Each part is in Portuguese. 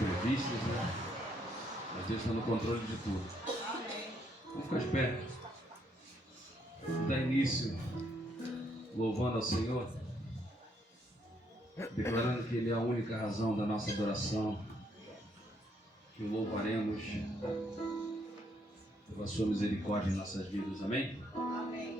imprevistos, né? Mas Deus está no controle de tudo. Vamos ficar de pé. Vamos dar início louvando ao Senhor, declarando que Ele é a única razão da nossa adoração, que o louvaremos pela sua misericórdia em nossas vidas. Amém? Amém.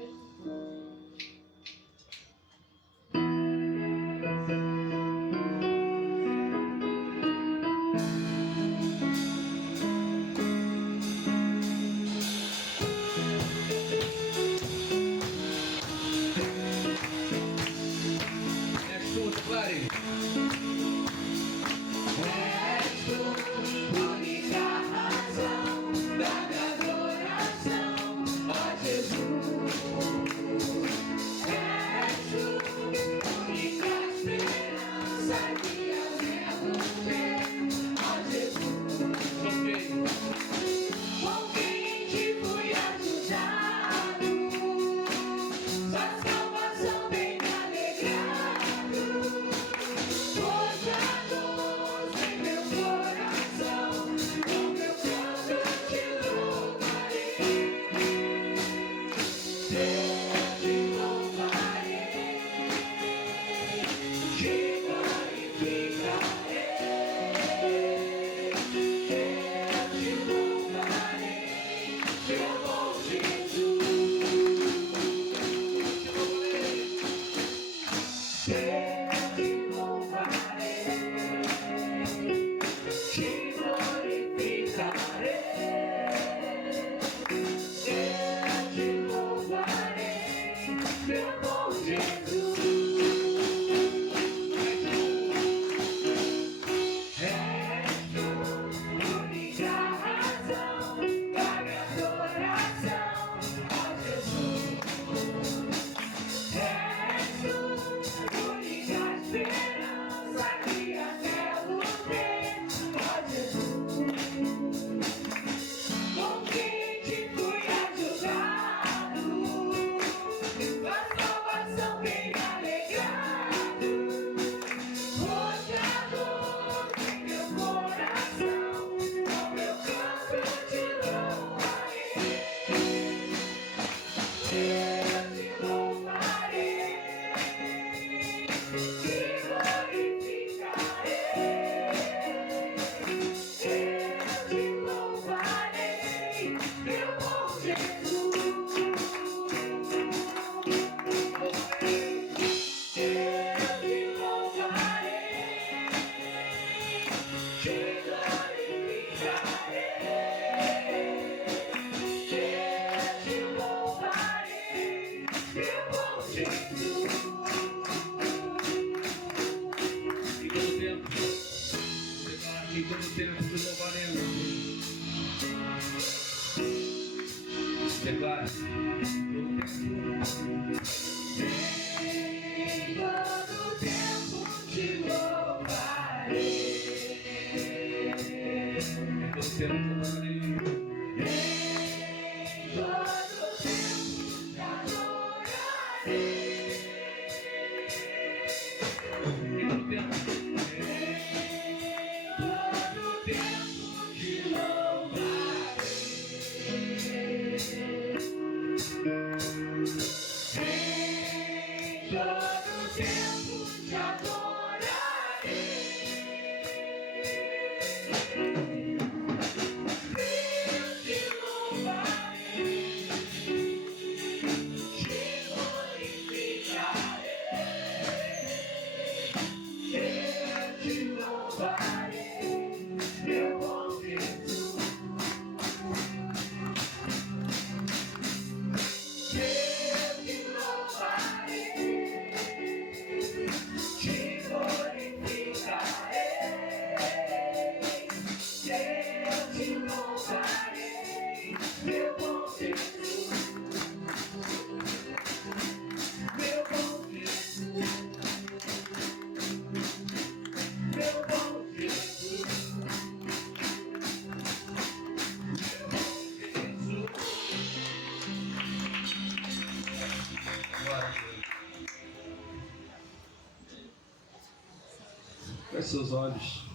Feche seus olhos.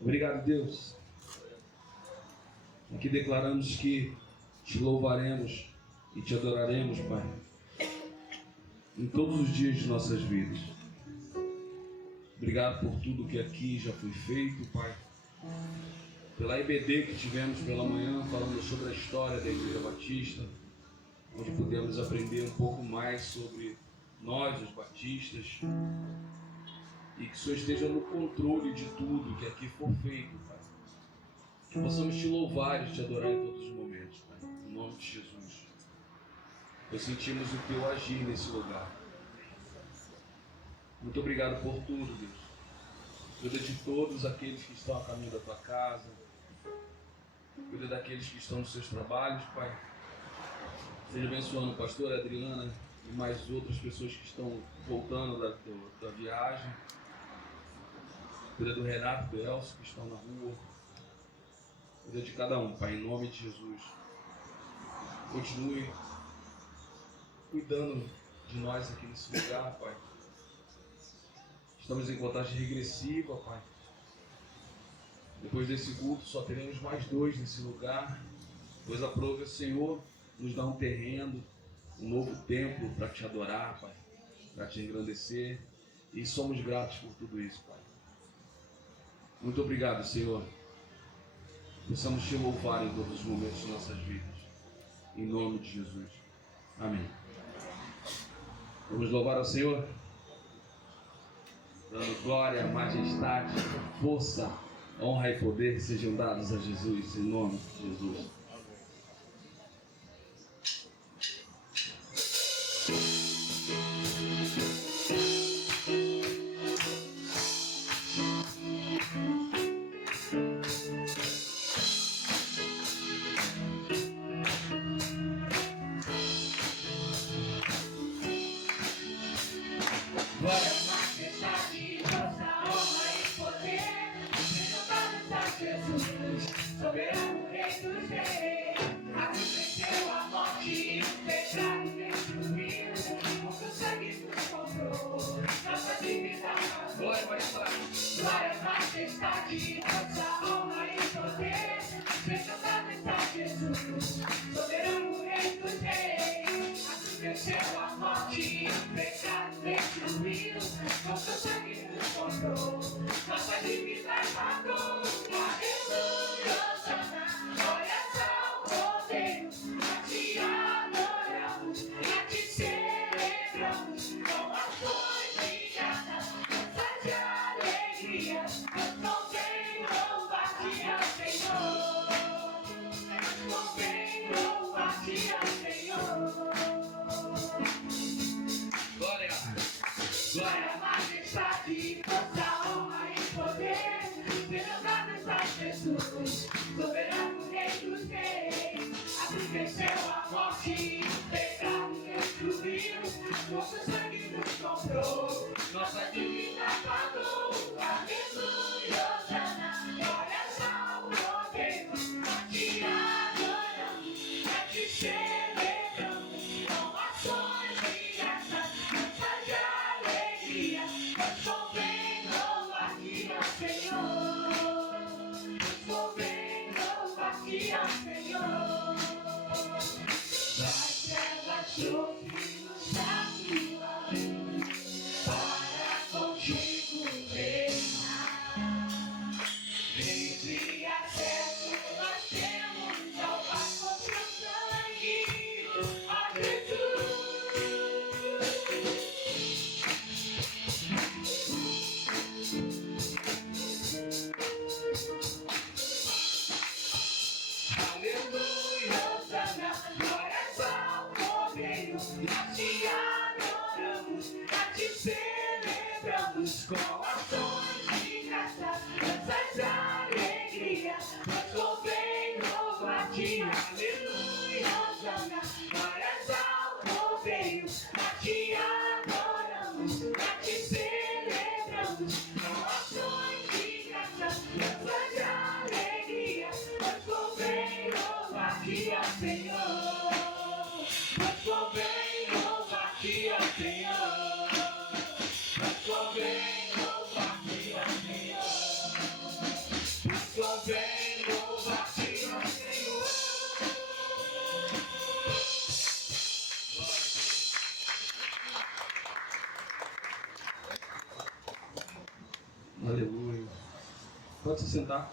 Obrigado, Deus. Aqui declaramos que te louvaremos e te adoraremos, Pai, em todos os dias de nossas vidas. Obrigado por tudo que aqui já foi feito, Pai. Pela EBD que tivemos pela manhã, falando sobre a história da Igreja Batista, onde pudemos aprender um pouco mais sobre nós, os batistas, e que o Senhor esteja no controle de tudo que aqui for feito, Pai. Que possamos te louvar e te adorar em todos os momentos, Pai, em nome de Jesus. Nós sentimos o teu agir nesse lugar. Muito obrigado por tudo, Deus. Cuida de todos aqueles que estão a caminho da tua casa. Cuida daqueles que estão nos seus trabalhos, Pai. Seja abençoando a pastora Adriana e mais outras pessoas que estão voltando da viagem. Cuida do Renato, do Elcio, que estão na rua. Cuida de cada um, Pai, em nome de Jesus. Continue cuidando de nós aqui nesse lugar, Pai. Estamos em contagem regressiva, Pai. Depois desse culto só teremos mais 2 nesse lugar. Pois aprove o Senhor nos dar um terreno, um novo templo para te adorar, Pai, para te engrandecer. E somos gratos por tudo isso, Pai. Muito obrigado, Senhor. Possamos te louvar em todos os momentos de nossas vidas. Em nome de Jesus. Amém. Vamos louvar ao Senhor, dando glória, majestade, força, honra e poder sejam dados a Jesus, em nome de Jesus. Aleluia. fé, louva-te, ó Senhor. Aleluia. Pode se sentar.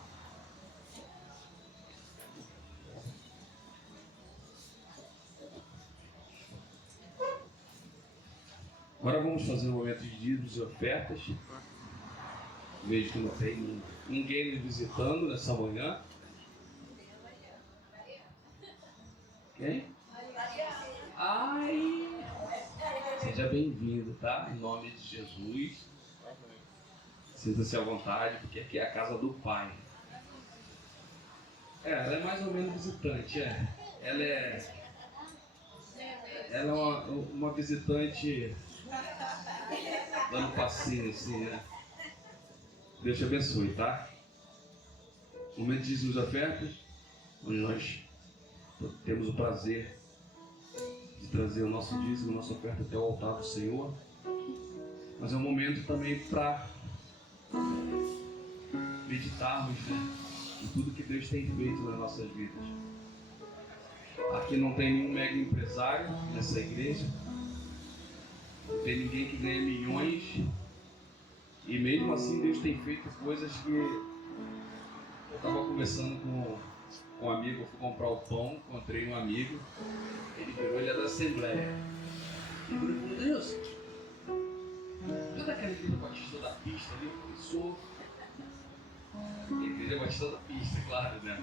Agora vamos fazer um momento de dízimos e ofertas. Vejo que não tem ninguém me visitando nessa manhã. Quem? Ai! Seja bem-vindo, tá? Em nome de Jesus. Sinta-se à vontade, porque aqui é a casa do Pai. Ela é mais ou menos visitante, é. Ela é uma visitante dando passinho assim, né? Deus te abençoe, tá? Momento de dízimos e ofertas, onde nós temos o prazer de trazer o nosso dízimo, a nossa oferta até o altar do Senhor. Mas é um momento também para meditarmos, né, em tudo que Deus tem feito nas nossas vidas. Aqui não tem nenhum mega empresário nessa igreja, não tem ninguém que ganha milhões, e mesmo assim Deus tem feito coisas que... Eu estava conversando com um amigo, eu fui comprar o pão, encontrei um amigo, ele é da Assembleia. Ele falou: Deus, toda aquela igreja batista da pista ali começou. A igreja batista da pista, claro, né?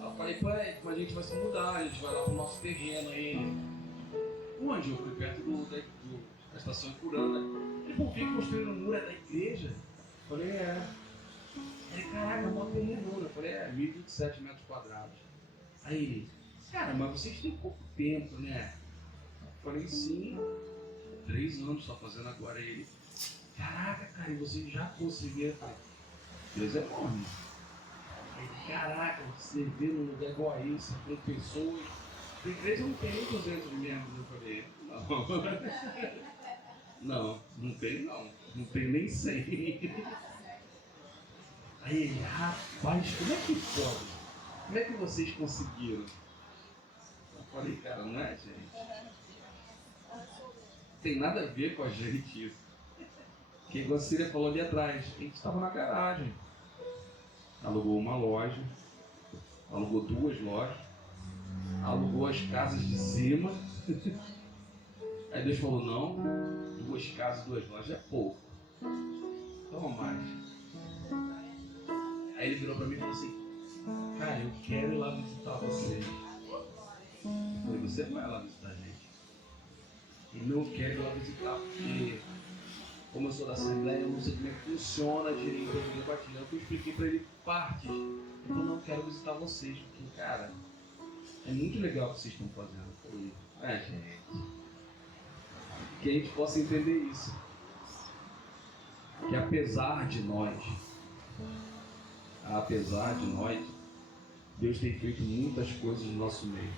Aí eu falei: pai, mas a gente vai se mudar, a gente vai lá pro nosso terreno aí. Onde? Eu fui perto da estação Ipuranga. Ele falou: quem construiu no muro é da igreja? Eu falei: é. Ele: caraca, uma terrenona. Eu falei: é, 1.027 metros quadrados. Aí ele: cara, mas vocês têm pouco tempo, né? Eu falei: sim, 3 anos só fazendo agora. Ele: caraca, cara, e vocês já conseguiram? Eu falei: Deus é bom, né? Ele: caraca, você vê num lugar igual a isso, com pessoas. A igreja não tem nem 200 membros. Eu falei: não. Não tem não. Não tem nem 100. Aí ele: rapaz, como é que pode? Como é que vocês conseguiram? Eu falei: cara, não é, gente? Tem nada a ver com a gente isso. Que igual a Cília falou ali atrás, a gente estava na garagem. Alugou uma loja, alugou 2 lojas, alugou as casas de cima. Aí Deus falou: não, 2 casas, 2 lojas é pouco. Toma mais. Aí ele virou pra mim e falou assim: cara, eu quero ir lá visitar vocês. Eu falei: você não vai lá visitar a gente. E não quero ir lá visitar porque, como eu sou da Assembleia, eu não sei como é que funciona direito a Igreja Batista. Eu expliquei pra ele partes. Ele falou: não, quero visitar vocês, porque, cara, é muito legal o que vocês estão fazendo. Eu falei: gente, que a gente possa entender isso. Que apesar de nós, Deus tem feito muitas coisas no nosso meio.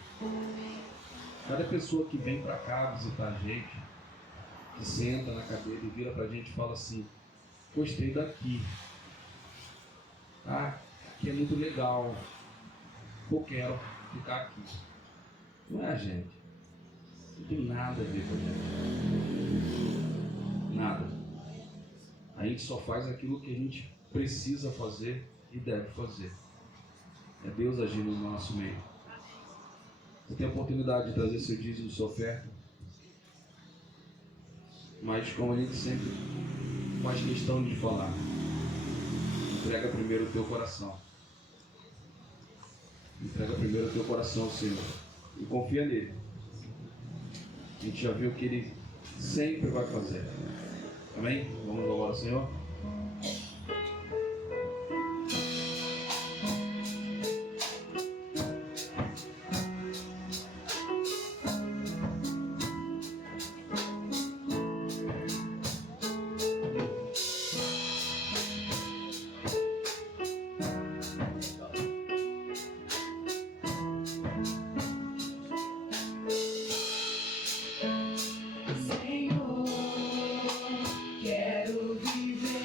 Cada pessoa que vem para cá visitar a gente, que senta na cadeira e vira pra gente e fala assim: gostei daqui, aqui é muito legal, eu quero ficar aqui. Não é, gente? Não tem nada a ver com a gente. Nada. A gente só faz aquilo que a gente precisa fazer e deve fazer. É Deus agindo no nosso meio. Você tem a oportunidade de trazer seu dízimo, sua oferta. Mas como a gente sempre faz questão de falar, entrega primeiro o teu coração. Entrega primeiro o teu coração ao Senhor. E confia nele. A gente já viu que ele sempre vai fazer. Amém? Vamos louvar ao Senhor. Senhor, quero viver.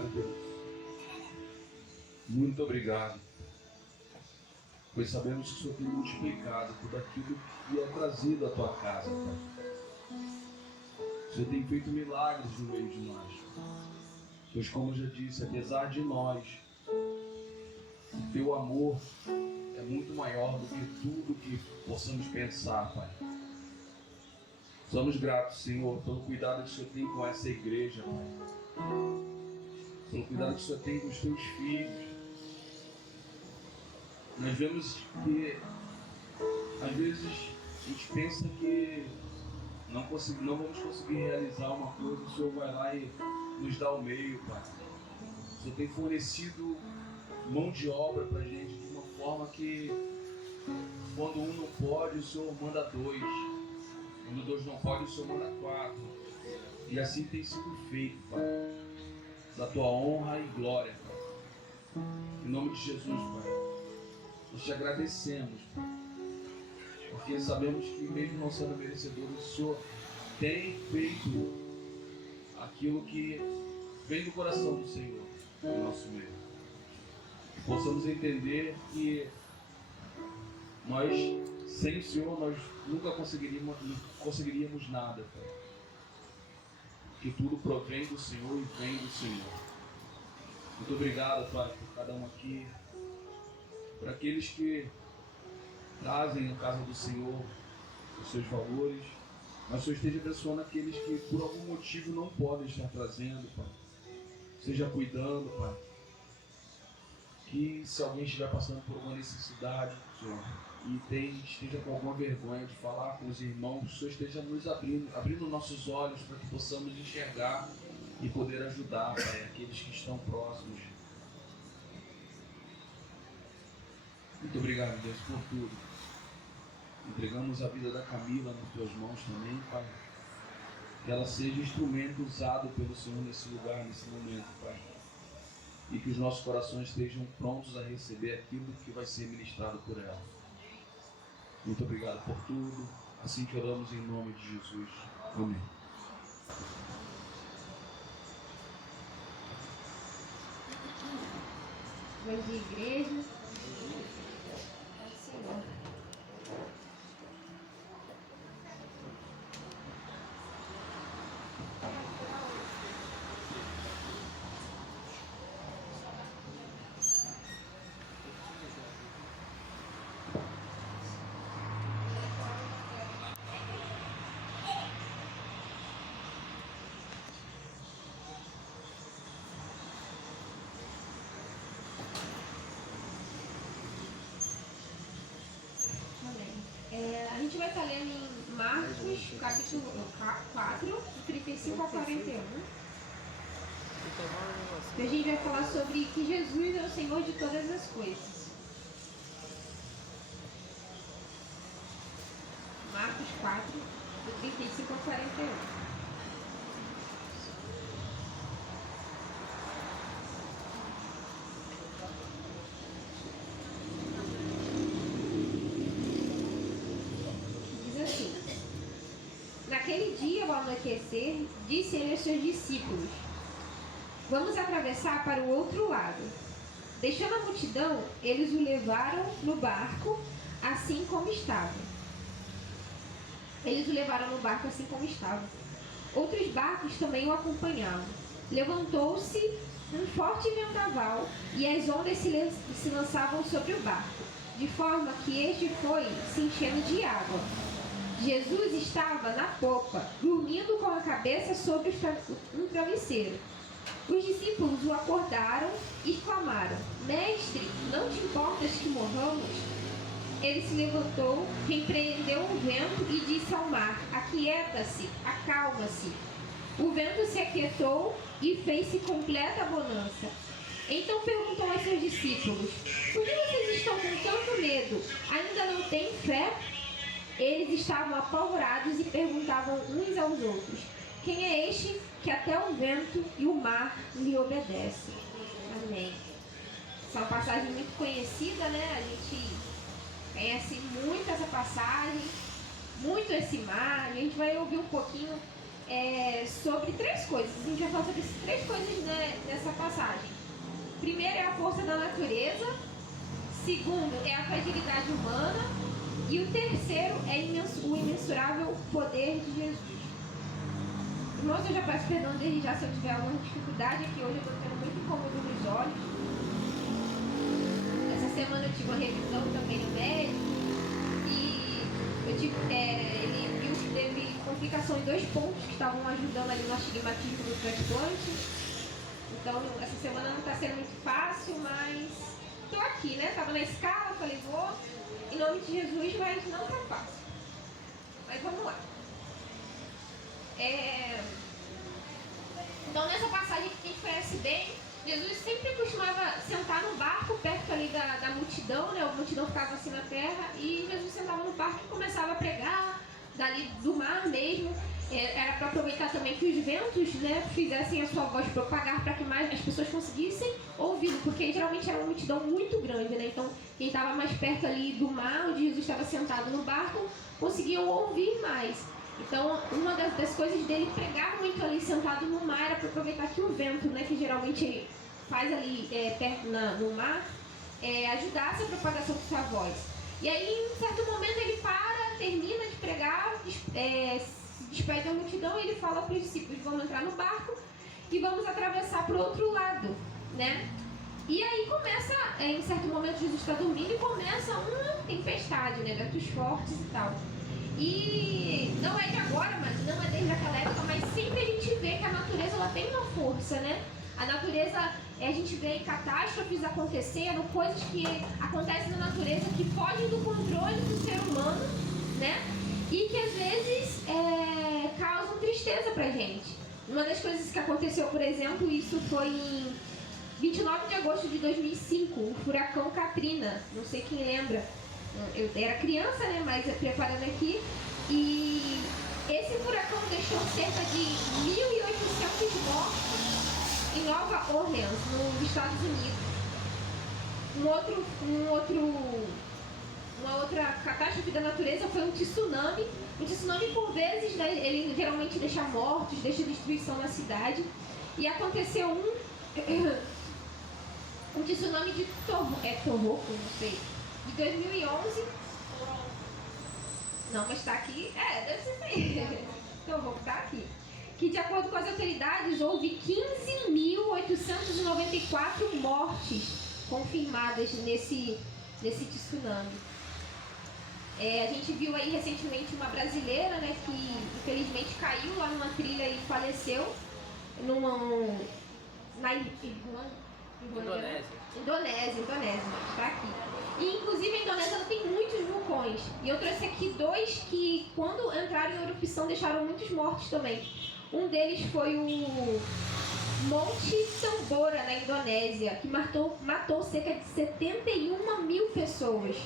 obrigado, Deus. Muito obrigado. Pois sabemos que o Senhor tem multiplicado tudo aquilo que é trazido à tua casa, Pai. O Senhor tem feito milagres no meio de nós. Pois, como eu já disse, apesar de nós, o teu amor é muito maior do que tudo que possamos pensar, Pai. Somos gratos, Senhor, pelo cuidado que o Senhor tem com essa igreja, Pai. Pelo cuidado que o Senhor tem com os teus filhos. Nós vemos que, às vezes, a gente pensa que não vamos conseguir realizar uma coisa, o Senhor vai lá e nos dá o meio, Pai. O Senhor tem fornecido mão de obra para a gente de uma forma que, quando um não pode, o Senhor manda dois. Quando dois não podem, o Senhor manda quatro. E assim tem sido feito, Pai. Da tua honra e glória, Pai. Em nome de Jesus, Pai. Nós te agradecemos, Pai. Porque sabemos que, mesmo não sendo merecedores, o Senhor tem feito aquilo que vem do coração do Senhor no nosso meio. Que possamos entender que nós, sem o Senhor, nós nunca conseguiríamos nada, Pai. Que tudo provém do Senhor e vem do Senhor. Muito obrigado, Pai, por cada um aqui. Por aqueles que trazem na casa do Senhor os seus valores. Mas o Senhor esteja abençoando aqueles que por algum motivo não podem estar trazendo, Pai. Seja cuidando, Pai. Que se alguém estiver passando por alguma necessidade, Senhor, e esteja com alguma vergonha de falar com os irmãos, o Senhor esteja nos abrindo nossos olhos para que possamos enxergar e poder ajudar, Pai, aqueles que estão próximos. Muito obrigado, Deus, por tudo. Entregamos a vida da Camila nas tuas mãos também, Pai. Que ela seja instrumento usado pelo Senhor nesse lugar, nesse momento, Pai. E que os nossos corações estejam prontos a receber aquilo que vai ser ministrado por ela. Muito obrigado por tudo. Assim que oramos em nome de Jesus. Amém. Bom dia, igreja. Senhor. A gente vai estar lendo em Marcos, capítulo 4, de 35 a 41. E a gente vai falar sobre que Jesus é o Senhor de todas as coisas. Marcos 4, de 35 a 41. Naquele dia, ao anoitecer, disse ele aos seus discípulos: vamos atravessar para o outro lado. Deixando a multidão, eles o levaram no barco, assim como estava. Outros barcos também o acompanhavam. Levantou-se um forte vendaval e as ondas se lançavam sobre o barco, de forma que este foi se enchendo de água. Jesus estava na popa, dormindo com a cabeça sobre um travesseiro. Os discípulos o acordaram e exclamaram: Mestre, não te importas que morramos? Ele se levantou, repreendeu o vento e disse ao mar: Aquieta-se, acalma-se. O vento se aquietou e fez-se completa bonança. Então perguntou aos seus discípulos: por que vocês estão com tanto medo? Ainda não têm fé? Eles estavam apavorados e perguntavam uns aos outros: quem é este que até o vento e o mar lhe obedecem? Amém. Essa é uma passagem muito conhecida, né? A gente conhece muito essa passagem, muito esse mar. A gente vai ouvir um pouquinho sobre três coisas. A gente vai falar sobre três coisas, né, nessa passagem. Primeiro é a força da natureza. Segundo é a fragilidade humana. E o terceiro é o imensurável poder de Jesus. Irmãos, eu já peço perdão desde já se eu tiver alguma dificuldade aqui. Hoje eu estou tendo muito incômodo nos olhos. Essa semana eu tive uma revisão também no médico. E eu tive, ele viu que teve complicação em 2 pontos que estavam ajudando ali no astigmatismo do transplante. Então, essa semana não está sendo muito fácil, mas estou aqui, né? Estava na escala, falei, vou, em nome de Jesus, mas não está fácil. Mas vamos lá. Então, nessa passagem que a gente conhece bem, Jesus sempre costumava sentar no barco, perto ali da multidão, né? A multidão ficava assim na terra, e Jesus sentava no barco e começava a pregar, dali do mar mesmo. Era para aproveitar também que os ventos, né, fizessem a sua voz propagar para que mais as pessoas conseguissem ouvir, porque geralmente era uma multidão muito grande, né? Então, quem estava mais perto ali do mar, onde Jesus estava sentado no barco, conseguiam ouvir mais. Então, uma das coisas dele pregar muito ali sentado no mar era para aproveitar que o vento, né, que geralmente faz ali perto no mar, ajudasse a propagação de sua voz. E aí, em um certo momento, ele termina de pregar, se despede da multidão e ele fala para os discípulos: vamos entrar no barco e vamos atravessar para o outro lado, né? E aí começa, em certo momento, Jesus está dormindo e começa uma tempestade, né? Ventos fortes e tal. E não é de agora, mas não é desde aquela época, mas sempre a gente vê que a natureza ela tem uma força, né? A natureza, a gente vê catástrofes acontecendo, coisas que acontecem na natureza que fogem do controle do ser humano, né? E que às vezes causam tristeza pra gente. Uma das coisas que aconteceu, por exemplo, isso foi em 29 de agosto de 2005, o furacão Katrina, não sei quem lembra. Eu era criança, né, mas preparando aqui, e esse furacão deixou cerca de 1.800 mortos em Nova Orleans, nos Estados Unidos. Uma outra catástrofe da natureza foi um tsunami. O tsunami, por vezes, né, ele geralmente deixa mortos, deixa destruição na cidade. E aconteceu um tsunami de Tohoku, não sei, de 2011. Não, mas está aqui. Deve ser aí. Tohoku está aqui. Que, de acordo com as autoridades, houve 15.894 mortes confirmadas nesse tsunami. A gente viu aí recentemente uma brasileira, né, que infelizmente caiu lá numa trilha e faleceu na Indonésia, está aqui. E inclusive a Indonésia ela tem muitos vulcões. E eu trouxe aqui 2 que, quando entraram em erupção, deixaram muitos mortos também. Um deles foi o Monte Tambora, na Indonésia, que matou cerca de 71 mil pessoas.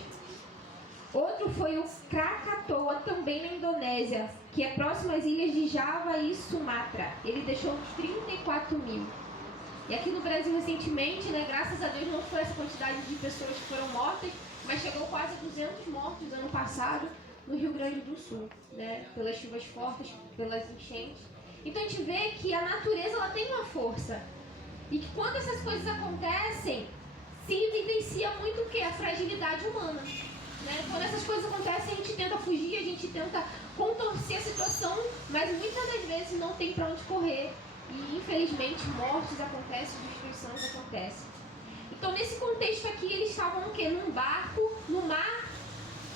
Outro foi o Krakatoa, também na Indonésia, que é próximo às ilhas de Java e Sumatra. Ele deixou 34 mil. E aqui no Brasil, recentemente, né, graças a Deus, não foi essa quantidade de pessoas que foram mortas, mas chegou quase 200 mortos ano passado no Rio Grande do Sul, né, pelas chuvas fortes, pelas enchentes. Então a gente vê que a natureza ela tem uma força. E que quando essas coisas acontecem, se evidencia muito o quê? A fragilidade humana. Né? Quando essas coisas acontecem, a gente tenta fugir, a gente tenta contorcer a situação, mas muitas das vezes não tem para onde correr. E infelizmente mortes acontecem, destruições acontecem. Então nesse contexto aqui eles estavam o quê? Num barco, no mar,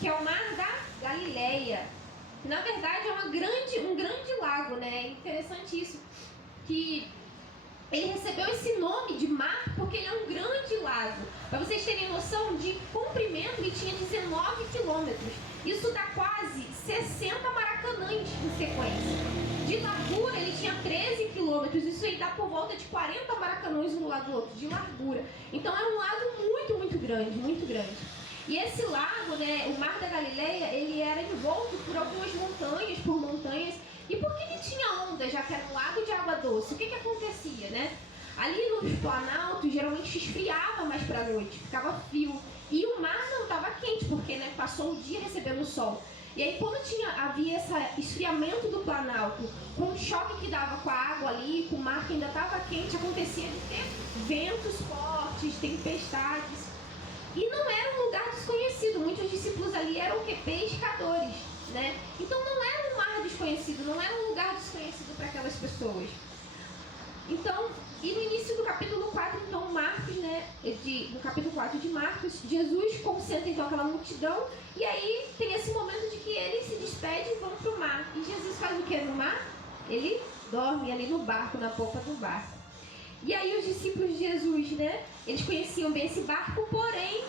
que é o Mar da Galileia. Na verdade é um grande lago, né? É interessante isso, que ele recebeu esse nome de mar porque ele é um grande lago. Para vocês terem noção, de comprimento ele tinha 19 quilômetros. Isso dá quase 60 maracanãs em sequência. De largura ele tinha 13 quilômetros. Isso aí dá por volta de 40 maracanãs um do lado do outro, de largura. Então era um lago muito, muito grande, muito grande. E esse lago, né, o Mar da Galileia, ele era envolto por algumas montanhas, E por que ele tinha onda, já que era um lago de água doce? O que acontecia, né? Ali nos planaltos, geralmente esfriava mais para a noite, ficava frio. E o mar não estava quente, porque, né, passou o dia recebendo o sol. E aí quando havia esse esfriamento do Planalto, com o choque que dava com a água ali, com o mar que ainda estava quente, acontecia de ter ventos fortes, tempestades. E não era um lugar desconhecido, muitos discípulos ali eram o quê? Pescadores, né? Então não era um mar desconhecido, não era um lugar desconhecido para aquelas pessoas. Então, e no início do capítulo 4, então, Marcos, né, no capítulo 4 de Marcos, Jesus concentra então aquela multidão, e aí tem esse momento de que eles se despedem e vão para o mar. E Jesus faz o que no mar? Ele dorme ali no barco, na popa do barco. E aí os discípulos de Jesus, né, eles conheciam bem esse barco, porém,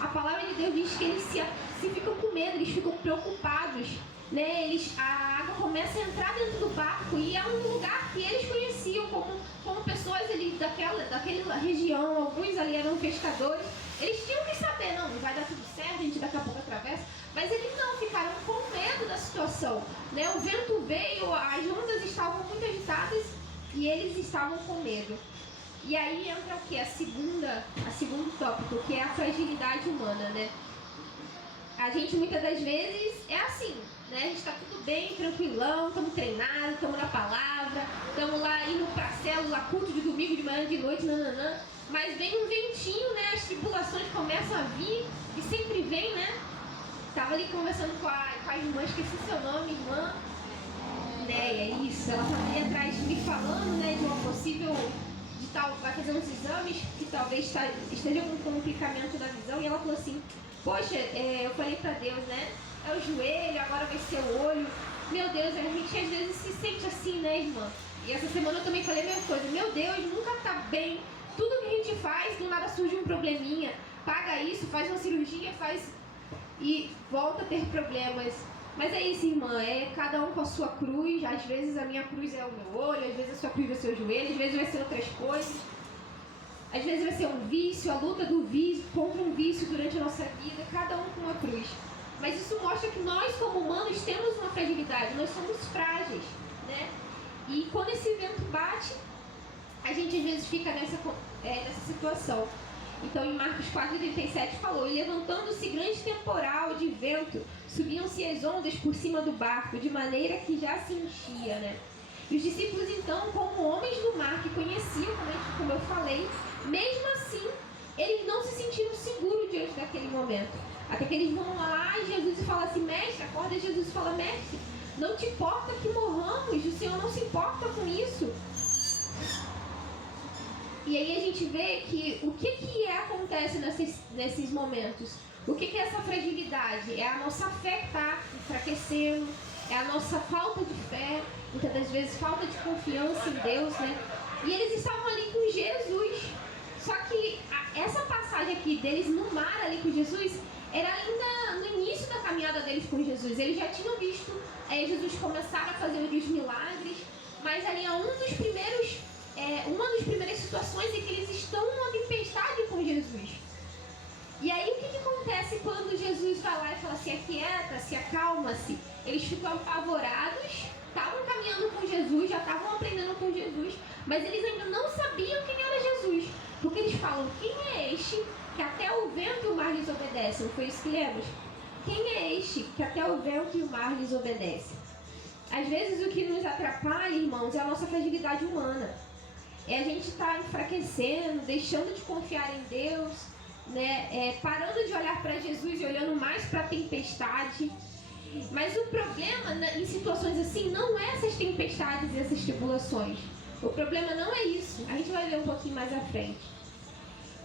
a palavra de Deus diz que eles se ficam com medo, eles ficam preocupados, né? A água começa a entrar dentro do barco e é um lugar que eles conheciam como pessoas ali daquela região, alguns ali eram pescadores, eles tinham que saber, não vai dar tudo certo, a gente daqui a pouco atravessa, mas eles não, ficaram com medo da situação, né? O vento veio, as ondas estavam muito agitadas e eles estavam com medo. E aí entra o que? A segundo tópico, que é a fragilidade humana, né? A gente muitas das vezes é assim, né? A gente está tudo bem, tranquilão, estamos treinados, estamos na palavra, estamos lá indo para a célula, culto de domingo, de manhã, de noite, nananã. Mas vem um ventinho, né? As tribulações começam a vir, e sempre vem, né? Estava ali conversando com a irmã, esqueci seu nome, irmã. Né, é isso, ela estava ali atrás me falando, né, de uma possível, vai fazer uns exames que talvez esteja com complicamento da visão, e ela falou assim, poxa, eu falei para Deus, né, é o joelho, agora vai ser o olho, meu Deus, a gente às vezes se sente assim, né, irmã? E essa semana eu também falei a mesma coisa, meu Deus, nunca tá bem, tudo que a gente faz, do nada surge um probleminha, paga isso, faz uma cirurgia, e volta a ter problemas. Mas é isso, irmã, é cada um com a sua cruz. Às vezes a minha cruz é o meu olho, às vezes a sua cruz vai ser o joelho, às vezes vai ser outras coisas. Às vezes vai ser um vício, a luta do vício, contra um vício durante a nossa vida, cada um com uma cruz. Mas isso mostra que nós, como humanos, temos uma fragilidade, nós somos frágeis, né? E quando esse vento bate, a gente às vezes fica nessa situação. Então, em Marcos 4:37 falou, e levantando-se grande temporal de vento, subiam-se as ondas por cima do barco, de maneira que já se enchia, né? E os discípulos, então, como homens do mar, que conheciam, como eu falei, mesmo assim, eles não se sentiram seguros diante daquele momento. Até que eles vão lá e Jesus fala assim, mestre, acorda, Jesus fala, mestre, não te importa que morramos, o Senhor não se importa com isso. E aí a gente vê que o que acontece nesses momentos? O que é essa fragilidade? É a nossa fé que está enfraquecendo, é a nossa falta de fé, muitas das vezes falta de confiança em Deus, né? E eles estavam ali com Jesus. Só que essa passagem aqui deles no mar ali com Jesus era ainda no início da caminhada deles com Jesus. Eles já tinham visto Jesus começar a fazer os milagres, mas ali é uma das primeiras situações em que eles estão numa tempestade com Jesus. E aí o que acontece quando Jesus vai lá e fala assim, aquieta-se, acalma-se? Eles ficam apavorados, estavam caminhando com Jesus, já estavam aprendendo com Jesus, mas eles ainda não sabiam quem era Jesus. Porque eles falam, quem é este que até o vento e o mar lhes obedecem? Não foi isso que lemos? Quem é este que até o vento e o mar lhes obedecem? Às vezes o que nos atrapalha, irmãos, é a nossa fragilidade humana. É a gente estar enfraquecendo, deixando de confiar em Deus, né? Parando de olhar para Jesus e olhando mais para a tempestade. Mas o problema em situações assim não é essas tempestades e essas tribulações. O problema não é isso. A gente vai ver um pouquinho mais à frente.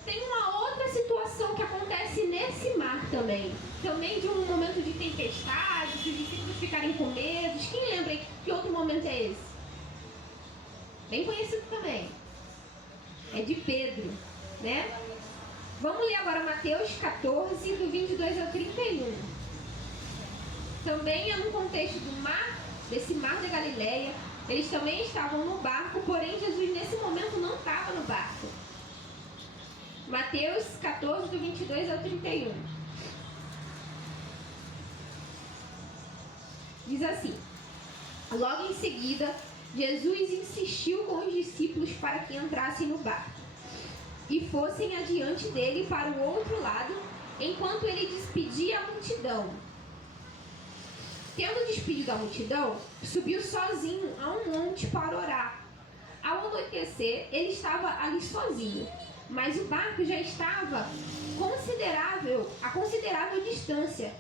Tem uma outra situação que acontece nesse mar também. Também de um momento de tempestade, de os discípulos ficarem com medo. Quem lembra que outro momento é esse? Bem conhecido também. É de Pedro, né? Vamos ler agora Mateus 14, do 22 ao 31. Também é no contexto do mar, desse mar da Galileia. Eles também estavam no barco, porém Jesus nesse momento não estava no barco. Mateus 14, do 22 ao 31. Diz assim, logo em seguida, Jesus insistiu com os discípulos para que entrassem no barco e fossem adiante dele para o outro lado, enquanto ele despedia a multidão. Tendo despedido a multidão, subiu sozinho a um monte para orar. Ao anoitecer, ele estava ali sozinho, mas o barco já estava a considerável distância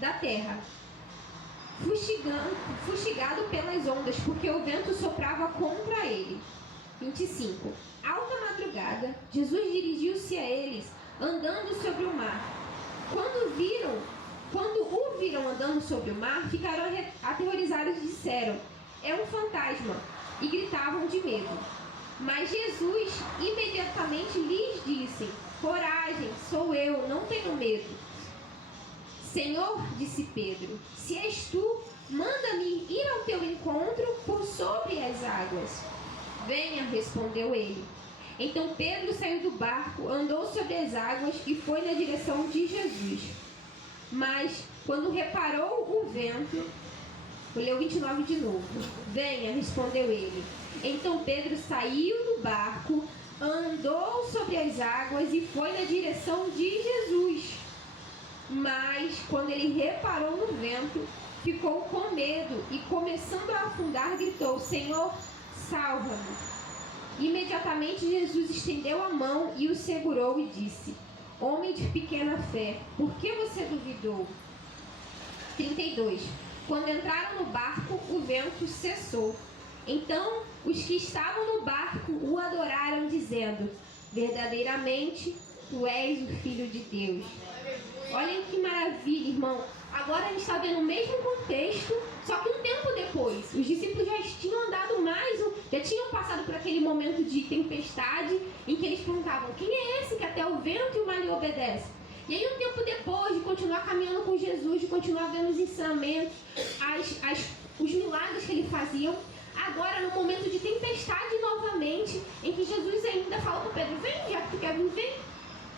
da terra, fustigado pelas ondas, porque o vento soprava contra ele. 25. Alta madrugada, Jesus dirigiu-se a eles, andando sobre o mar. Quando o viram andando sobre o mar, ficaram aterrorizados e disseram: é um fantasma, e gritavam de medo. Mas Jesus imediatamente lhes disse: coragem, sou eu, não tenho medo. Senhor, disse Pedro, se és tu, manda-me ir ao teu encontro por sobre as águas. Venha, respondeu ele. Então Pedro saiu do barco, andou sobre as águas e foi na direção de Jesus. Mas, quando reparou o vento, vou ler o 29 de novo. Venha, respondeu ele. Então Pedro saiu do barco, andou sobre as águas e foi na direção de Jesus. Mas, quando ele reparou no vento, ficou com medo e, começando a afundar, gritou: Senhor, salva-me. Imediatamente Jesus estendeu a mão e o segurou e disse: homem de pequena fé, por que você duvidou? 32. Quando entraram no barco, o vento cessou. Então os que estavam no barco o adoraram, dizendo: verdadeiramente, tu és o Filho de Deus. Olhem que maravilha, irmão. Agora a gente está vendo o mesmo contexto, só que um tempo depois. Os discípulos já tinham andado mais, já tinham passado por aquele momento de tempestade, em que eles perguntavam: quem é esse que até o vento e o mar lhe obedece? E aí um tempo depois de continuar caminhando com Jesus, de continuar vendo os ensinamentos, os milagres que ele fazia, agora no momento de tempestade novamente, em que Jesus ainda fala para Pedro: vem, já que tu quer vir, vem.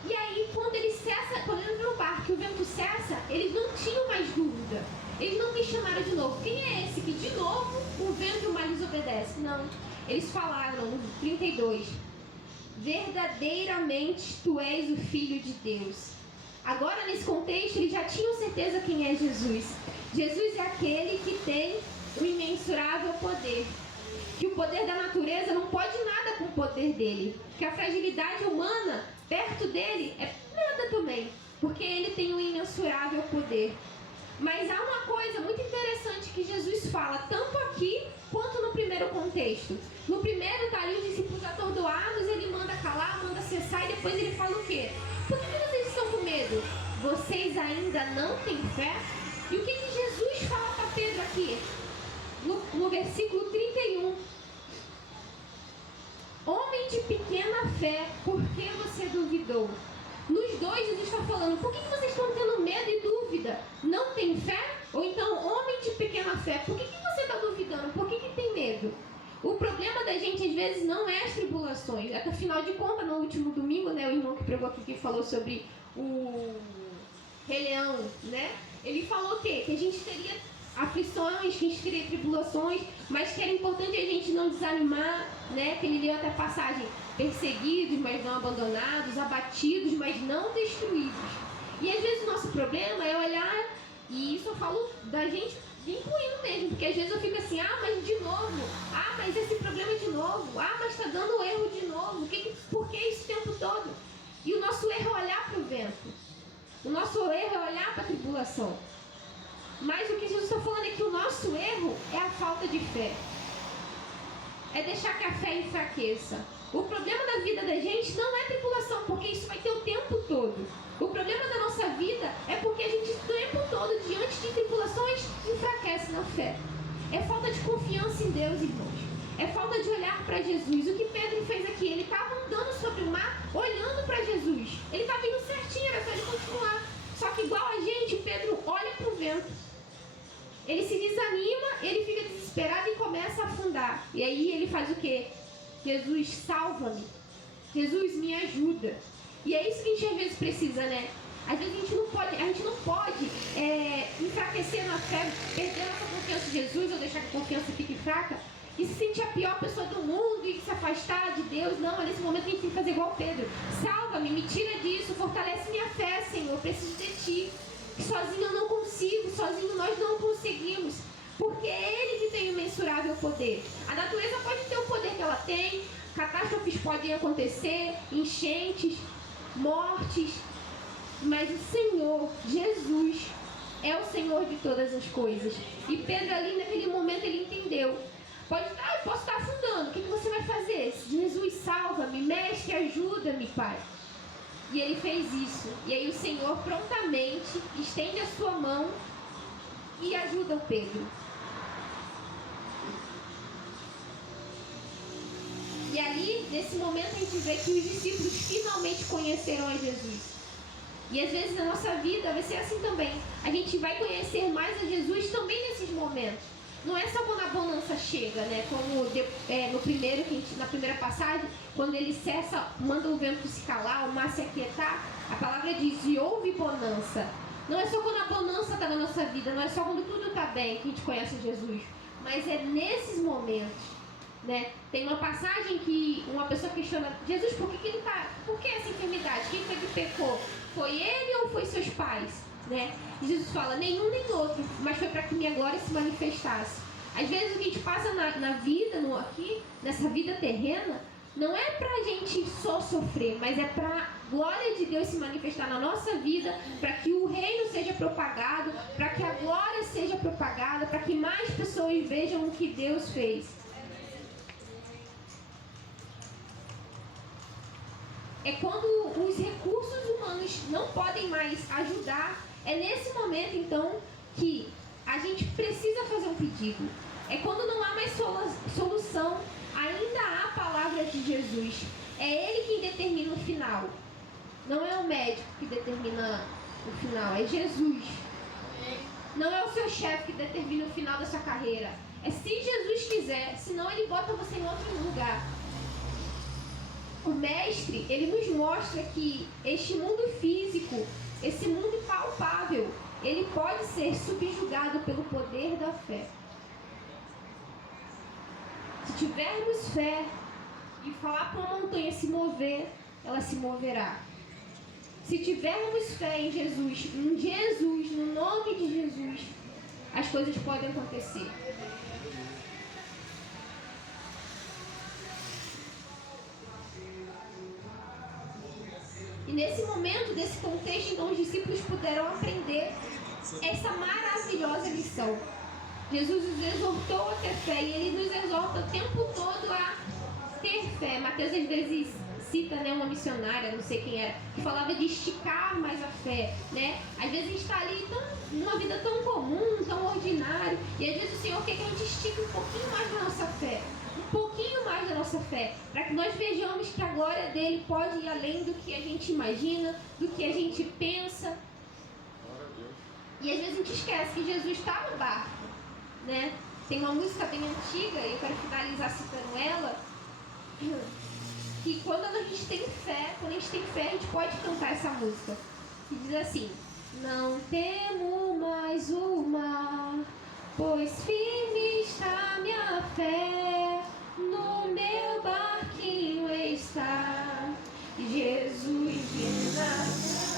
E aí, quando ele entra no barco e o vento cessa, eles não tinham mais dúvida. Eles não questionaram de novo: quem é esse que de novo o vento e o mar lhes obedece? Não. Eles falaram no 32: verdadeiramente tu és o Filho de Deus. Agora, nesse contexto, eles já tinham certeza quem é Jesus. Jesus é aquele que tem o imensurável poder. Que o poder da natureza não pode nada com o poder dele. Que a fragilidade humana perto dele é nada também, porque ele tem um imensurável poder. Mas há uma coisa muito interessante que Jesus fala, tanto aqui quanto no primeiro contexto. No primeiro está ali os discípulos atordoados, ele manda calar, manda cessar, e depois ele fala o quê? Por que vocês estão com medo? Vocês ainda não têm fé? E o que Jesus fala para Pedro aqui? No versículo 31. Homem de pequena fé, por que você duvidou? Nos dois, Jesus está falando: por que vocês estão tendo medo e dúvida? Não tem fé? Ou então, homem de pequena fé, por que você está duvidando? Por que tem medo? O problema da gente, às vezes, não é as tribulações. Afinal de contas, no último domingo, né, o irmão que pregou aqui, que falou sobre o Rei Leão, né? Ele falou o quê? Que a gente teria aflições, que a gente teria tribulações, mas que era importante a gente não desanimar, né? Que ele leu até a passagem: perseguidos, mas não abandonados, abatidos, mas não destruídos. E às vezes o nosso problema é olhar, e isso eu falo da gente incluindo mesmo, porque às vezes eu fico assim: ah, mas de novo, ah, mas esse problema de novo, ah, mas está dando erro de novo, por que esse tempo todo? E o nosso erro é olhar para o vento, o nosso erro é olhar para a tribulação. Mas o que Jesus está falando é que o nosso erro é a falta de fé. É deixar que a fé enfraqueça. O problema da vida da gente não é tribulação, porque isso vai ter o tempo todo. O problema da nossa vida é porque a gente o tempo todo, diante de tribulações, enfraquece na fé. É falta de confiança em Deus, irmãos. É falta de olhar para Jesus. O que Pedro fez aqui? Ele estava andando sobre o mar, olhando para Jesus. Ele estava indo certinho, era só ele continuar. Só que igual a gente, Pedro olha para o vento. Ele se desanima, ele fica desesperado e começa a afundar. E aí ele faz o quê? Jesus, salva-me. Jesus, me ajuda. E é isso que a gente às vezes precisa, né? Às vezes a gente não pode enfraquecer na fé, perder nossa confiança em Jesus ou deixar que a confiança fique fraca. e se sentir a pior pessoa do mundo e se afastar de Deus. Não, é nesse momento que a gente tem que fazer igual Pedro. Salva-me, me tira disso, fortalece minha fé, Senhor, eu preciso de Ti. Sozinho eu não consigo, sozinho nós não conseguimos, porque é Ele que tem o imensurável poder. A natureza pode ter o poder que ela tem, catástrofes podem acontecer, enchentes, mortes, mas o Senhor, Jesus, é o Senhor de todas as coisas. E Pedro ali naquele momento ele entendeu. Eu posso estar afundando, o que você vai fazer? Jesus, salva-me, mestre, ajuda-me, Pai. E ele fez isso. E aí o Senhor prontamente estende a sua mão e ajuda o Pedro. E ali, nesse momento, a gente vê que os discípulos finalmente conheceram a Jesus. E às vezes na nossa vida vai ser assim também. A gente vai conhecer mais a Jesus também nesses momentos. Não é só quando a bonança chega, né? Como na primeira passagem, quando ele cessa, manda o vento se calar, o mar se aquietar, a palavra diz, e houve bonança. Não é só quando a bonança está na nossa vida, não é só quando tudo está bem que a gente conhece Jesus. Mas é nesses momentos, né? Tem uma passagem que uma pessoa questiona, Jesus, por que essa enfermidade? Quem foi que pecou? Foi ele ou foi seus pais? Né? E Jesus fala, nenhum nem outro, mas foi para que minha glória se manifestasse. Às vezes o que a gente passa na vida, aqui, nessa vida terrena, não é para a gente só sofrer, mas é para a glória de Deus se manifestar na nossa vida, para que o reino seja propagado, para que a glória seja propagada, para que mais pessoas vejam o que Deus fez. É quando os recursos humanos não podem mais ajudar, é nesse momento então que a gente precisa fazer um pedido. É quando não há mais solução, ainda há a palavra de Jesus. É Ele quem determina o final. Não é o médico que determina o final, é Jesus. Não é o seu chefe que determina o final da sua carreira. É se Jesus quiser, senão Ele bota você em outro lugar. O mestre, ele nos mostra que este mundo físico, esse mundo palpável, ele pode ser subjugado pelo poder da fé. Se tivermos fé e falar para uma montanha se mover, ela se moverá. Se tivermos fé em Jesus, no nome de Jesus, as coisas podem acontecer. E nesse momento, desse contexto, então os discípulos puderam aprender essa maravilhosa lição. Jesus os exortou a ter fé e Ele nos exorta o tempo todo a ter fé. Mateus às vezes cita, né, uma missionária, não sei quem era, que falava de esticar mais a fé, né? Às vezes a gente está ali numa vida tão comum, tão ordinária, e às vezes o Senhor quer que a gente estique um pouquinho mais da nossa fé. Um pouquinho mais da nossa fé, para que nós vejamos que a glória dele pode ir além do que a gente imagina, do que a gente pensa. E às vezes a gente esquece que Jesus está no barco, né? Tem uma música bem antiga, e eu quero finalizar citando ela, que quando a gente tem fé, a gente pode cantar essa música, que diz assim: não temo mais o mar, pois firme está minha fé, no meu barquinho está Jesus de Nazaré.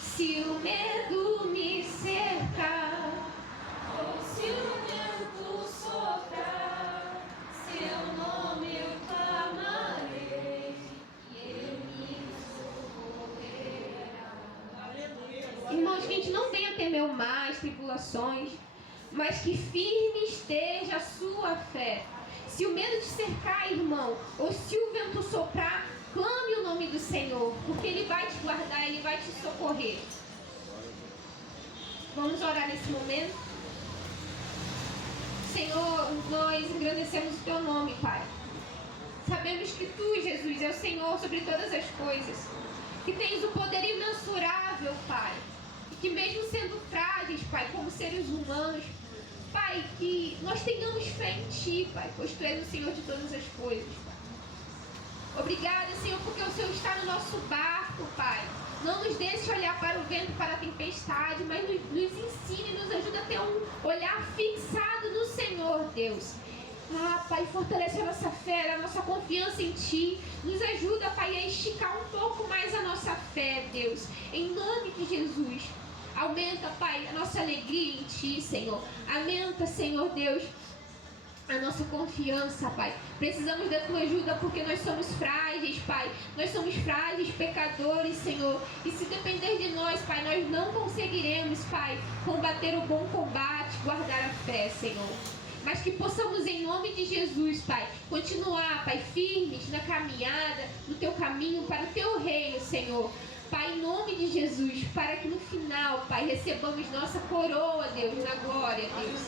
Se o medo me cercar, ou se o vento soprar, seu nome eu clamarei, e ele me socorrerá. Irmãos, que a gente não venha temer o mar, as tribulações, mas que firme esteja a sua fé. Se o medo te cercar, irmão, ou se o vento soprar, clame o nome do Senhor, porque Ele vai te guardar, Ele vai te socorrer. Vamos orar nesse momento? Senhor, nós engrandecemos o Teu nome, Pai. Sabemos que Tu, Jesus, é o Senhor sobre todas as coisas, que tens o poder imensurável, Pai, e que mesmo sendo frágeis, Pai, como seres humanos, Pai, que nós tenhamos fé em Ti, Pai, pois Tu és o Senhor de todas as coisas, Pai. Obrigada, Senhor, porque o Senhor está no nosso barco, Pai. Não nos deixe olhar para o vento, para a tempestade, mas nos ensine, nos ajuda a ter um olhar fixado no Senhor, Deus. Pai, fortalece a nossa fé, a nossa confiança em Ti. Nos ajuda, Pai, a esticar um pouco mais a nossa fé, Deus. Em nome de Jesus. Aumenta, Pai, a nossa alegria em Ti, Senhor. Aumenta, Senhor Deus, a nossa confiança, Pai. Precisamos da Tua ajuda porque nós somos frágeis, Pai. Nós somos frágeis, pecadores, Senhor. E se depender de nós, Pai, nós não conseguiremos, Pai, combater o bom combate, guardar a fé, Senhor. Mas que possamos, em nome de Jesus, Pai, continuar, Pai, firmes na caminhada, no Teu caminho para o Teu reino, Senhor. Pai, em nome de Jesus, para que no final, Pai, recebamos nossa coroa, Deus, na glória, Deus.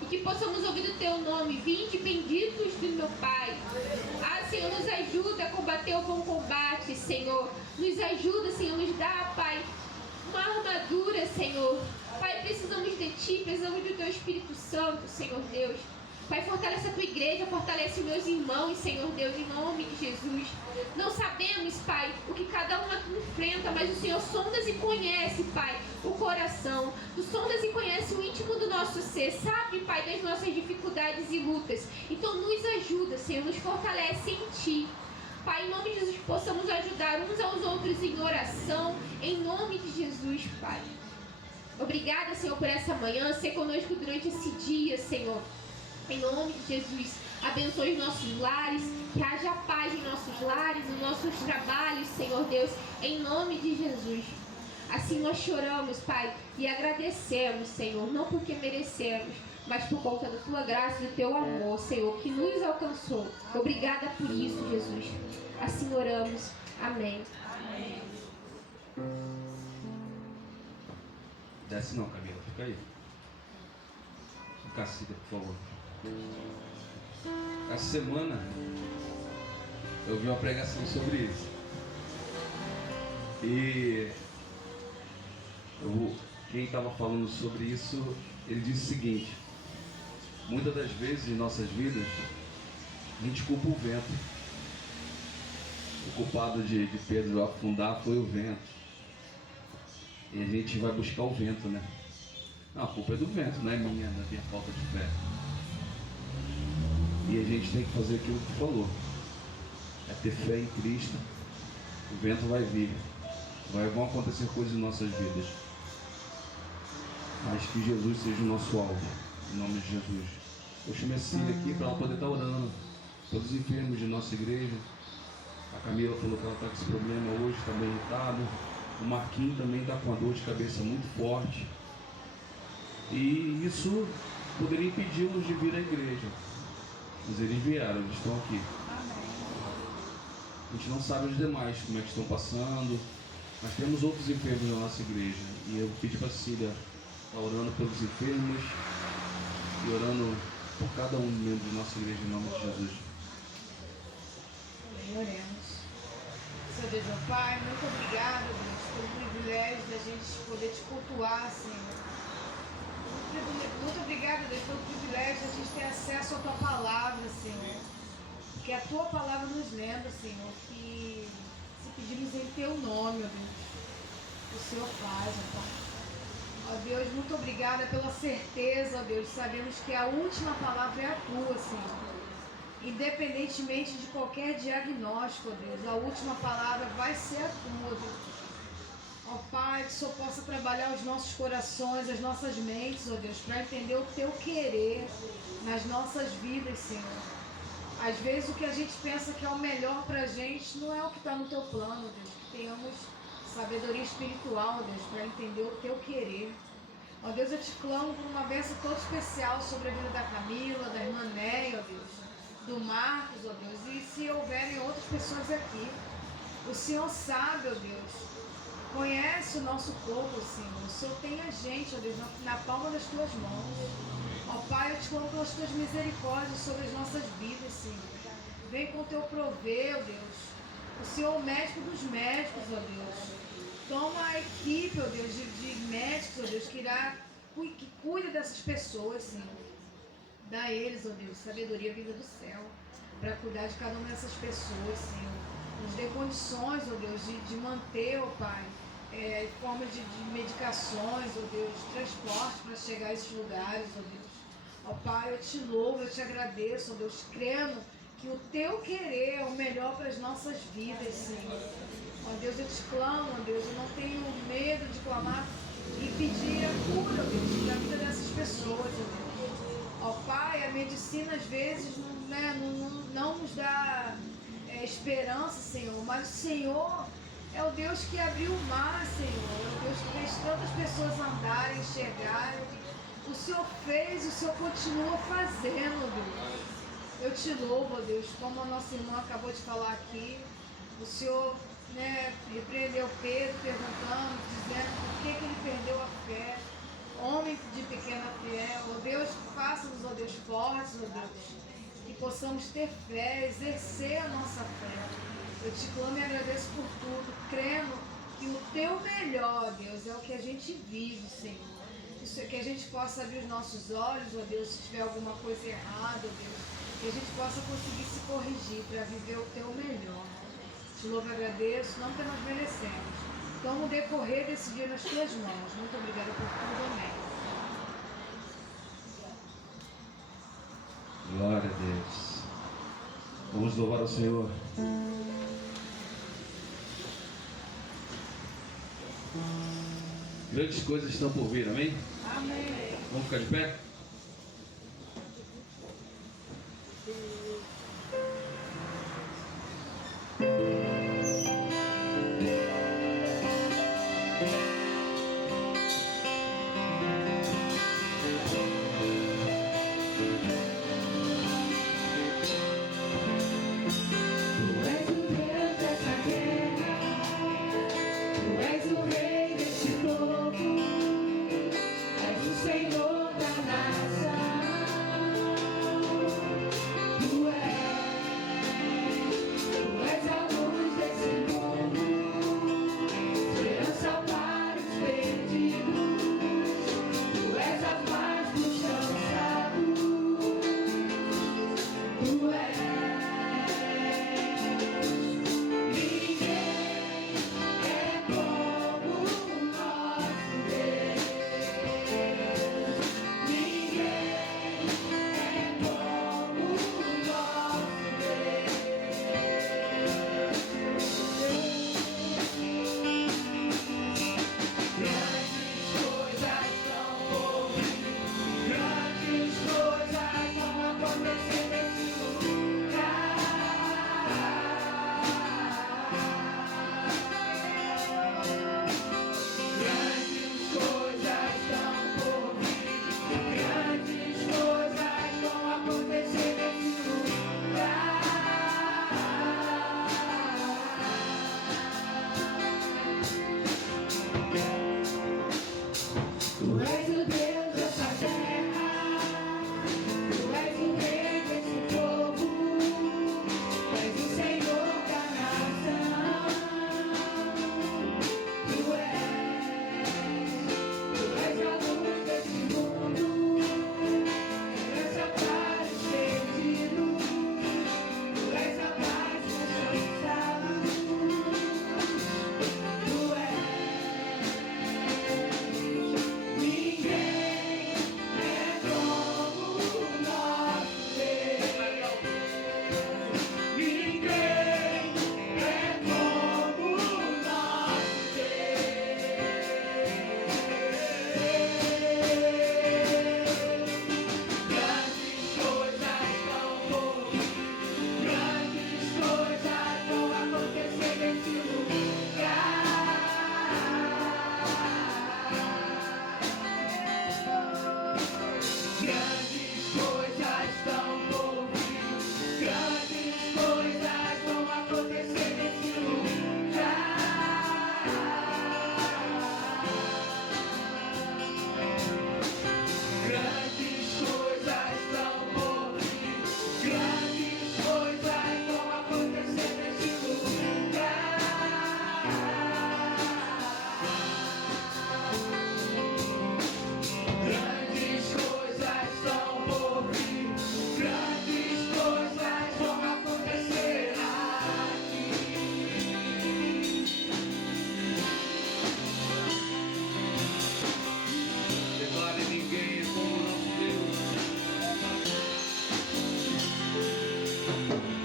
E que possamos ouvir o Teu nome, vinde benditos do meu Pai. Senhor, nos ajuda a combater o bom combate, Senhor. Nos ajuda, Senhor, nos dá, Pai, uma armadura, Senhor. Pai, precisamos de Ti, precisamos do Teu Espírito Santo, Senhor Deus. Pai, fortalece a Tua igreja, fortalece os meus irmãos, Senhor Deus, em nome de Jesus. Não sabemos, Pai, o que cada um aqui enfrenta, mas o Senhor sondas e conhece, Pai, o coração. Tu sondas e conhece o íntimo do nosso ser, sabe, Pai, das nossas dificuldades e lutas. Então nos ajuda, Senhor, nos fortalece em Ti. Pai, em nome de Jesus, possamos ajudar uns aos outros em oração, em nome de Jesus, Pai. Obrigada, Senhor, por essa manhã, ser conosco durante esse dia, Senhor. Em nome de Jesus, abençoe os nossos lares, que haja paz em nossos lares, nos nossos trabalhos, Senhor Deus, em nome de Jesus. Assim nós choramos, Pai, e agradecemos, Senhor, não porque merecemos, mas por conta da Tua graça e do Teu amor, Senhor, que nos alcançou. Obrigada por isso, Jesus. Assim oramos. Amém. Amém. Desce não, Camila, fica aí. Cacita, por favor. Essa semana eu vi uma pregação sobre isso. E quem estava falando sobre isso, ele disse o seguinte: muitas das vezes em nossas vidas a gente culpa o vento. O culpado de Pedro afundar foi o vento. E a gente vai buscar o vento, né? Não, a culpa é do vento, não é minha, da minha falta de fé. E a gente tem que fazer aquilo que tu falou. É ter fé em Cristo. O vento vai vir. Vão acontecer coisas em nossas vidas. Mas que Jesus seja o nosso alvo. Em nome de Jesus. Eu chamei a Cília aqui para ela poder estar orando pelos enfermos de nossa igreja. A Camila falou que ela está com esse problema hoje, está bem irritado. O Marquinhos também está com uma dor de cabeça muito forte. E isso poderia impedi-los de vir à igreja. Mas eles vieram, eles estão aqui. A gente não sabe os demais como é que estão passando. Mas temos outros enfermos na nossa igreja. E eu pedi para a Cília estar orando pelos enfermos e orando por cada um membro de nossa igreja em nome de Jesus. Oremos. Senhor Deus, meu Pai, muito obrigado, Deus, pelo privilégio da gente poder te cultuar, Senhor. Muito obrigada, Deus, pelo privilégio de a gente ter acesso à Tua palavra, Senhor. Que a Tua palavra nos lembra, Senhor, que se pedimos em Teu nome, ó Deus, o Senhor faz, ó Pai. Ó Deus, muito obrigada pela certeza, ó Deus, sabemos que a última palavra é a Tua, Senhor. Independentemente de qualquer diagnóstico, ó Deus, a última palavra vai ser a Tua, Deus. Ó Pai, que o Senhor possa trabalhar os nossos corações, as nossas mentes, ó Deus, para entender o Teu querer nas nossas vidas, Senhor. Às vezes o que a gente pensa que é o melhor para a gente não é o que está no Teu plano, Deus. Que tenhamos sabedoria espiritual, ó Deus, para entender o Teu querer. Ó Deus, eu te clamo por uma bênção toda especial sobre a vida da Camila, da irmã Néia, ó Deus, do Marcos, ó Deus, e se houverem outras pessoas aqui. O Senhor sabe, ó Deus, conhece o nosso corpo, Senhor. O Senhor tem a gente, ó Deus, na palma das Tuas mãos. Ó Pai, eu te clamo pelas Tuas misericórdias sobre as nossas vidas, Senhor. Vem com o Teu prover, ó Deus. O Senhor é o médico dos médicos, ó Deus. Toma a equipe, ó Deus, de médicos, ó Deus, que cuida dessas pessoas, Senhor. Dá a eles, ó Deus, sabedoria vinda do céu, para cuidar de cada uma dessas pessoas, Senhor. Nos dê condições, ó Deus, de manter, ó Pai, forma de medicações, ó Deus, de transporte para chegar a esses lugares, ó Deus. Ó Pai, eu te louvo, eu te agradeço, ó Deus, crendo que o teu querer é o melhor para as nossas vidas, Senhor. Ó Deus, eu te clamo, ó Deus, eu não tenho medo de clamar e pedir a cura, ó Deus, da vida dessas pessoas, ó Deus. Ó Pai, a medicina às vezes não nos dá esperança, Senhor, mas o Senhor é o Deus que abriu o mar, Senhor, é o Deus que fez tantas pessoas andarem, enxergarem. O Senhor fez, o Senhor continua fazendo, Deus. Eu te louvo, ó Deus, como a nossa irmã acabou de falar aqui. O Senhor repreendeu Pedro perguntando, dizendo por que ele perdeu a fé. Homem de pequena fé, ó Deus, faça-nos, ó Deus, fortes, ó Deus, que possamos ter fé, exercer a nossa fé. Eu te clamo e agradeço por tudo, crendo que o teu melhor, Deus, é o que a gente vive, Senhor. Isso é que a gente possa abrir os nossos olhos, ó Deus, se tiver alguma coisa errada, ó Deus, que a gente possa conseguir se corrigir para viver o teu melhor. Te louvo e agradeço, não que nós merecemos. Toma o decorrer desse dia nas tuas mãos. Muito obrigada por tudo, amém. Glória a Deus. Vamos louvar ao Senhor. Grandes coisas estão por vir, amém? Amém. Vamos ficar de pé? Senhor da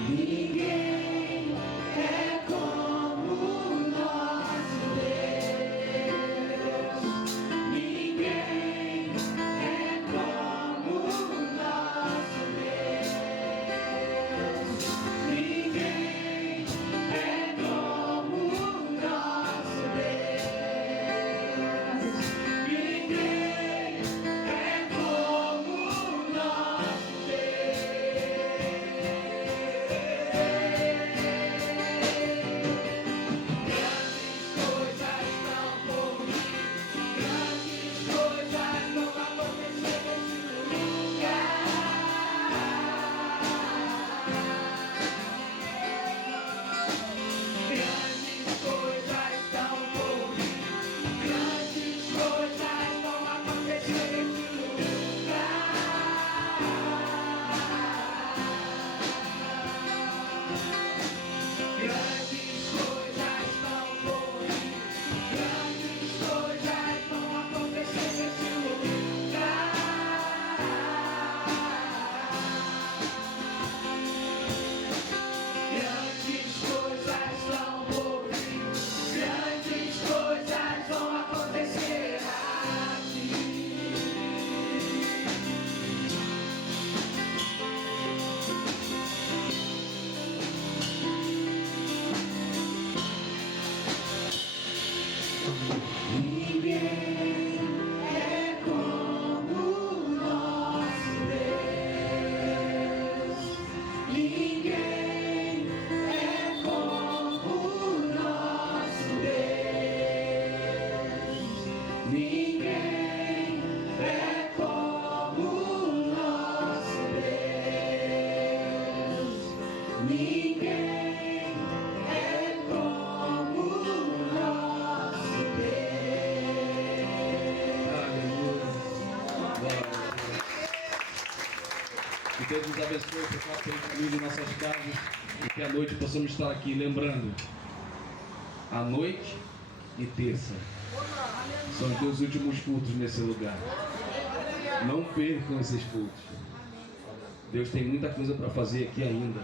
Ninguém é como o nosso Deus. Ninguém é como o nosso Deus. Ninguém é como o nosso Deus. Ninguém é como o nosso Grandes coisas estão por vir, grandes coisas vão acontecer nesse lugar. Grandes coisas estão por vir, grandes coisas vão acontecer nesse lugar. Grandes coisas estão por vir, grandes coisas vão acontecer nesse lugar. Grandes coisas estão por vir, grandes coisas vão acontecer aqui. Ninguém é como o nosso Deus. Ninguém é como o nosso Deus. Ninguém é como o nosso Deus. Ninguém é como o nosso Deus. Aleluia. Glória a Deus. Que Deus nos abençoe por estar comigo em nossas casas e que à noite possamos estar aqui lembrando. A noite e terça são os 2 últimos cultos nesse lugar. Não percam esses cultos. Deus tem muita coisa para fazer aqui ainda.